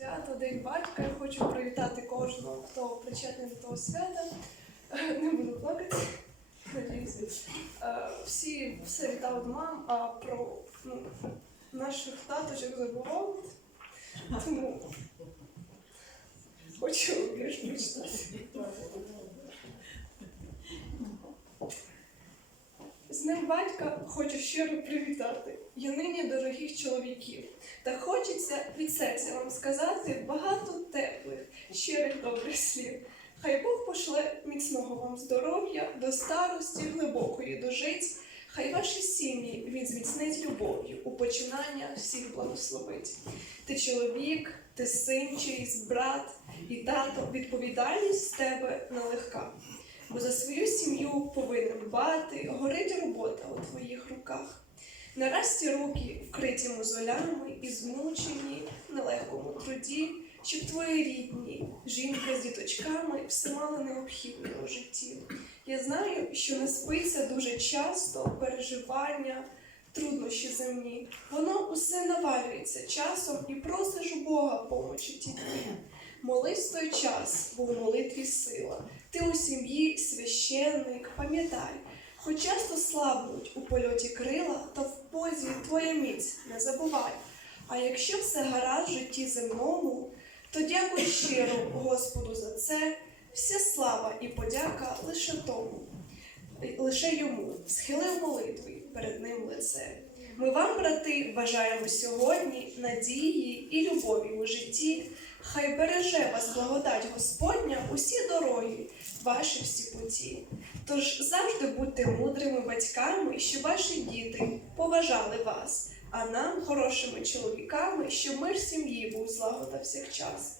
свято, День батька. Я хочу привітати кожного, хто причетний до того свята. Не буду плакати. Надіюсь. Е, Всі все вітали мам, а про ну, наших таточок забували. Тому хочу більш прочитати. З ним батька хочу щиро привітати. Я нині дорогих чоловіків. Та хочеться від серця вам сказати багато теплих, щирих добрих слів. Хай Бог пошле міцного вам здоров'я, до старості глибокої дожить. Хай ваші сім'ї він зміцнить любов'ю, у починання всіх благословить. Ти чоловік, ти син чиїсь брат і тато, відповідальність з тебе нелегка. Бо за свою сім'ю повинен дбати, горить робота у твоїх руках. Нарасті руки, вкриті мозолями і змучені в нелегкому труді, щоб твої рідні, жінка з діточками, все мали необхідне у житті. Я знаю, що не спиться дуже часто переживання, труднощі земні. Воно усе навалюється часом і просиш у Бога помочі тільки. Молись той час, бо в молитві сила. Священник, пам'ятай, хоч часто слабнуть у польоті крила, та в позі твоя міць не забувай. А якщо все гаразд в житті земному, то дякуй щиро Господу за це, вся слава і подяка лише тому, лише йому схилив молитви перед ним лице. Ми вам, брати, бажаємо сьогодні надії і любові у житті. Хай береже вас благодать Господня усі дороги, ваші всі путі. Тож завжди будьте мудрими батьками, щоб ваші діти поважали вас, а нам, хорошими чоловіками, щоб мир сім'ї був злагода всякчас.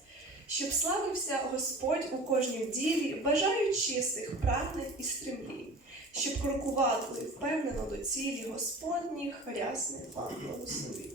Щоб славився Господь у кожнім ділі, бажаю чистих, прагнень і стремлінь, щоб крокували впевнено до цілі Господніх, рясних вам благословів.